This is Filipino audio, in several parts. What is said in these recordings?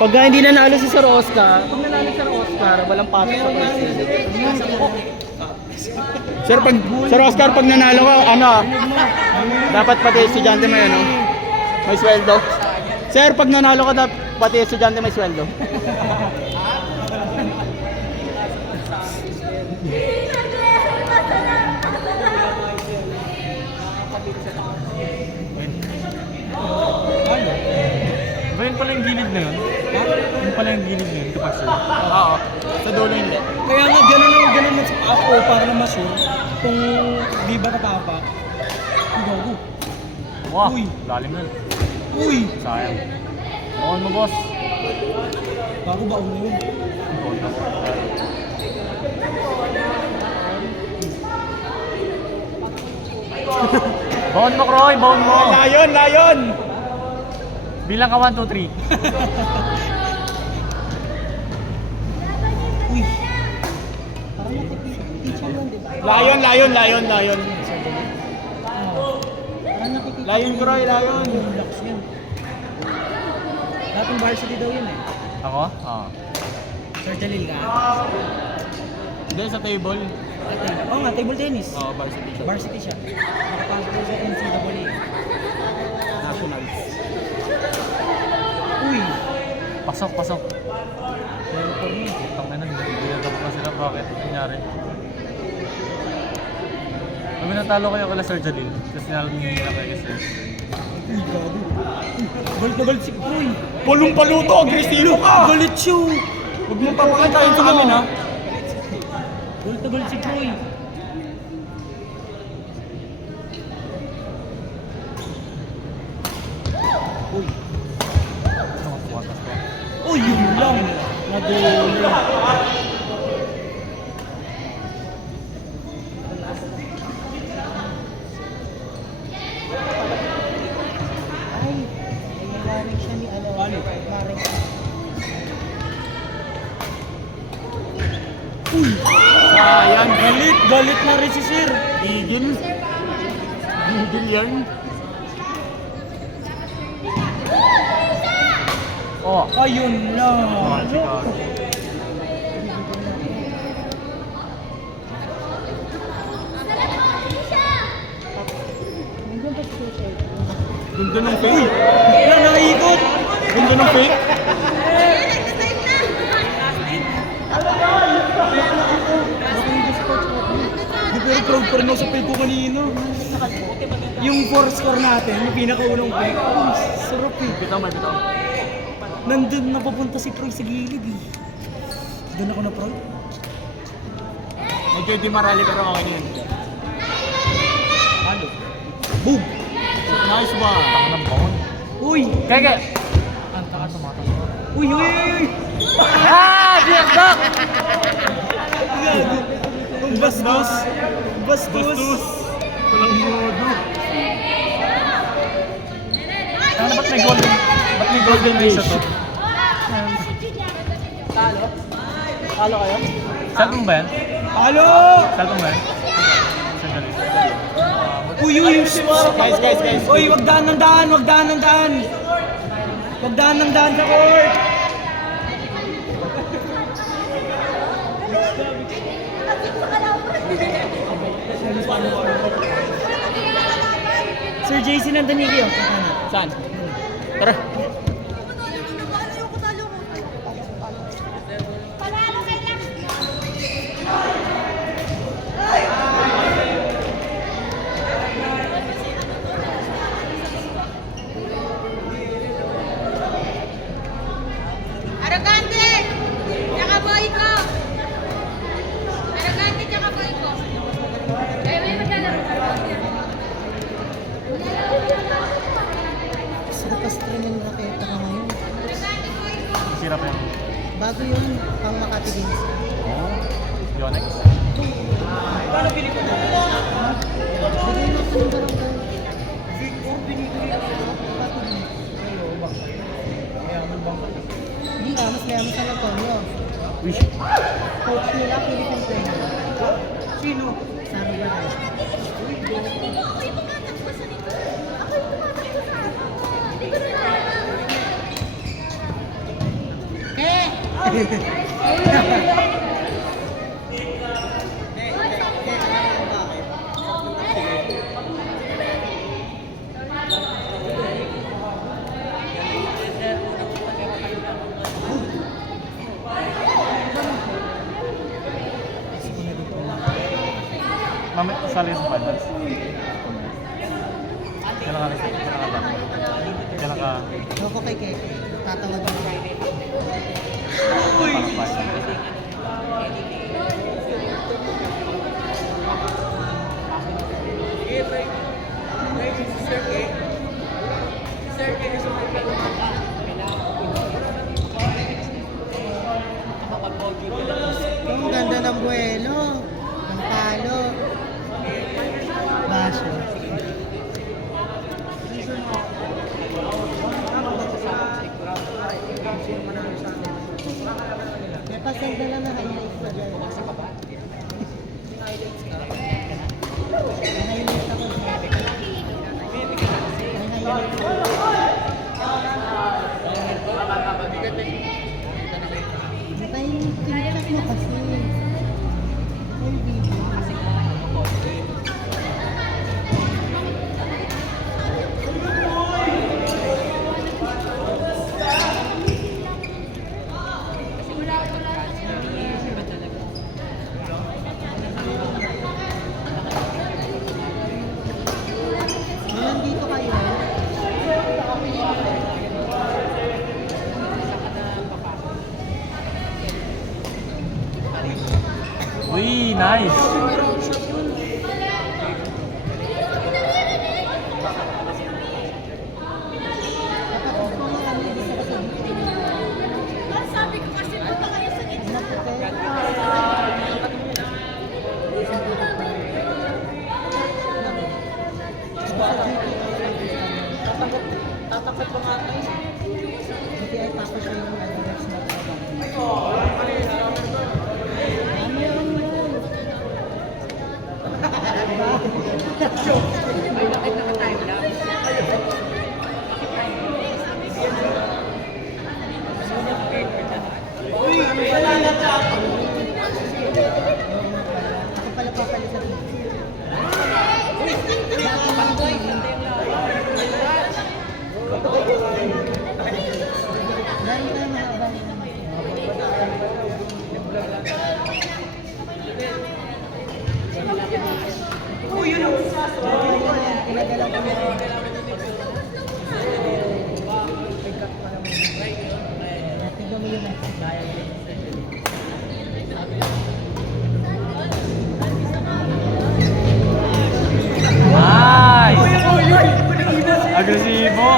Pag hindi nanalo si Sir Oscar, walang pato sa presin. Sir Oscar, pag nanalo ka, dapat pati estudyante may may sweldo. Sir, pag nanalo ka, pati estudyante may sweldo. Ba yun pala yung gilid na yun? Yun pala yung gilid na yun kapag sure? Oo, sa dulo hindi. Kaya nga ganun na ako para na ma-sure kung di ba napapa. Go. Wow, Uy. lalim na. Uy! Sayang. Baon mo, boss. Bago baon na yun. Baon na. Baon mo, Kroy! Baon mo! Layon! Bilang ka 1, 2, 3. Uy! Parang Layon. Parang nakikita. Layon, Kroy, layon. Relax yan. Dating varsity daw yun eh. Ako? Oo. Sir Jalil ka. Hindi, sa table. Oo nga, table tennis. Oo, varsity siya. Varsity siya. Nakapasok daw sa NCAA. Nationals. Uy! Pasok. Pero for me, Tang na nun, binatap na sila. Bakit? Ano nangyari? Kami natalo kayo kala Sir Jalil. Kasi sinalo niyo nila kayo Sir. uy, gago. Galit na galit si Uy! Palong-paluto, agresibo ka! Galit siya! Huwag mong papakitayin sa amin, ha? Galit na galit si Uy! Uy! Ano ka tumatas ko? Uy! Yun lang! Nagolo! Ay, nalaring siya ni ano, Paano? Marek. Uy! Sayang. Galit na rin si Sir! Gigil yan. Oh! Ayun lang! Oh, Chicago. Nandiyan pa si Sir. Ganda ng fake. Wala naikot! Ganda ng fake. Di pero proud pa rin ako sa pick ko kanina. Yung 4 score natin, yung pinakaunang pick. Uy, sarap eh. Bitaw. Nandun napapunta si Proy sa gilid eh. Doon ako na Proy. Medyo di marali pero okay na yun. Halo. Boom! Nice one. Tanga ng baon. Uy! Kaya! Ang tanga tumatas ko. Uy! Ah! Diyak! Ang bastos! Bastos! Walang modo. Ano ba't may golden race to? Talo kayo? Cellphone ba yan? Halo! Cellphone ba yan? Sir Jalil. Uy! Guys. Uy! Wag daan ng daan! Wag daan ng daan sa court! Sir JC nandun ni Kyo. Saan? Tara. Aragante! Tsaka boy ko! Aragante tsaka boy ko! Kaya may maglalaro ka. Sarap stream ng raketa ka ngayon. Sira pa yan. Bago yun, pang Makati Games. Oh. Yonex. Bigay mo sa barangay. Hindi ka, mas mayaman sa Antonio. Wish. Coach nila, Philippine player. Sino? Sabi ba tayo? Hindi mo ako yung magtatakbo sa likod. Ako yung tumatakbo sa ano. Hindi ko na Mamit sali sa finals. Kailan ka ba? Kailan ka? Ako kay Keke. Tatawag mo. Ang ganda ng buwelo. Ng palo. Baso. May pasend na lang na highlights pa dyan. May highlights ako dyan. May highlights ako. May tinitap mo kasi. May video. Nandito kayo. Uy, nice! Kapatid ko nga kami isa ka sa Sabi ko kasi punta kayo sa gitna. Tatakot pa nga tayo. Hindi ay tapos yung next na trabaho. Ako pala papalit sa video. Dahil tayo mahaba pinagalaw ko na. Tignan mo yun Nice! Agresibo!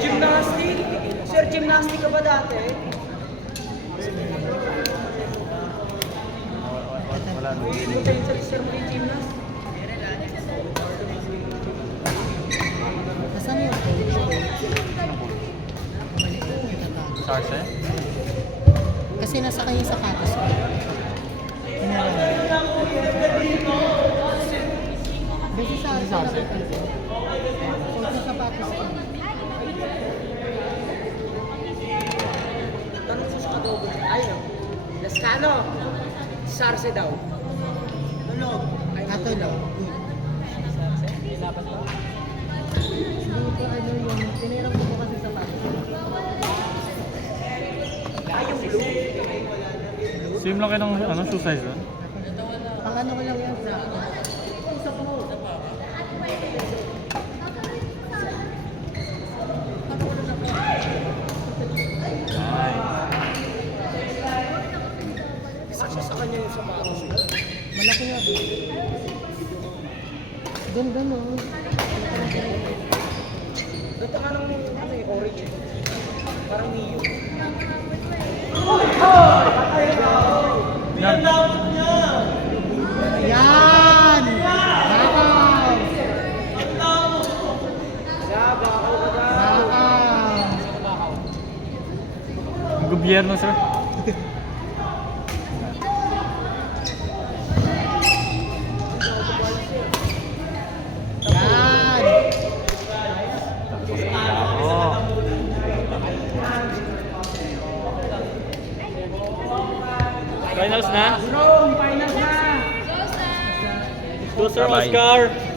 Gymnastic? Sir, gymnastic ka ba dati? Wala na. Punta yun sa sir mo yung gymnast? Nasaan yung coach? Sarse? Kasi nasa kayo sa katas ko. Kasi sa Arsa. Coach sa sapatos ko. Tanong sa Skadogo. Ayun. Lascano. Sarse daw. Tulog. Katulog. Dito ano yung tiniram ko po kasi sapatos ko. Ayong blue. Same lang kayo ng ano, shoe size doon? Pang ano ko lang yan sa Isa siya sa kanya yung sapatos. malaki nga. Ganda no. Ito nga ng ano yung orange. Parang Mio. Yan. Yan! Bakaw! Bakaw ka daw. Bakaw! gobyerno, sir. Yan. Finals na? Bro, finals na! Go, sir, Bye-bye. Oscar!